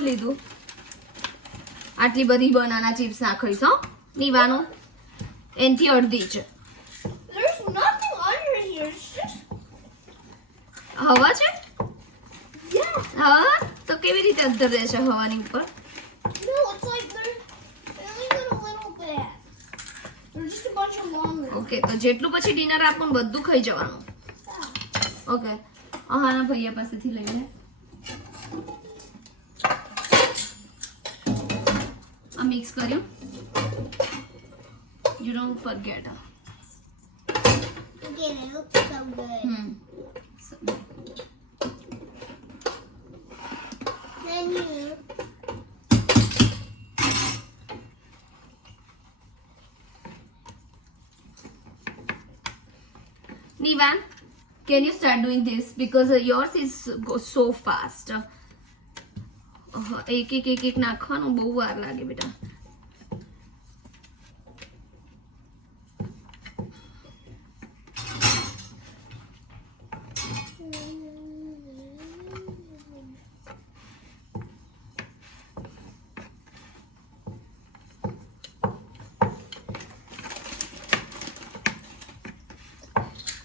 શું લીધું? આટલી બધી બનાના ચિપ્સ નાખીશ હો નીવાનો એનથી અડધી જ હવા છે હા તો કેવી રીતે અંદર રહેશે હવાની ઉપર ઓકે તો જેટલું પછી ડિનર આપું બધું ખાઈ જવાનું ઓકે આહાના ભૈયા પાસેથી લઈ લે આ મિક્સ કર્યું you don't forget Okay, they look so good. Then you. Nivan, can you start doing this because yours is so fast. એક નાખવાનું બહુ વાર લાગે બેટા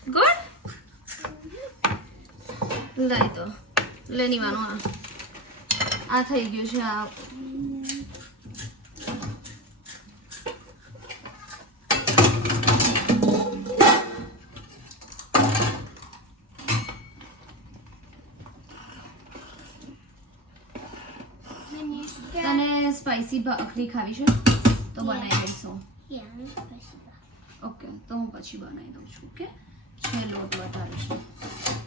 ગુડ લઈ તો લે નીવાનું આ થઈ ગયું છે આ તને સ્પાઈસી ભાખરી ખાવી છે તો બનાવી દઈશું ઓકે તો હું પછી બનાવી દઉં છું ઓકે છે લોટ વધારીશું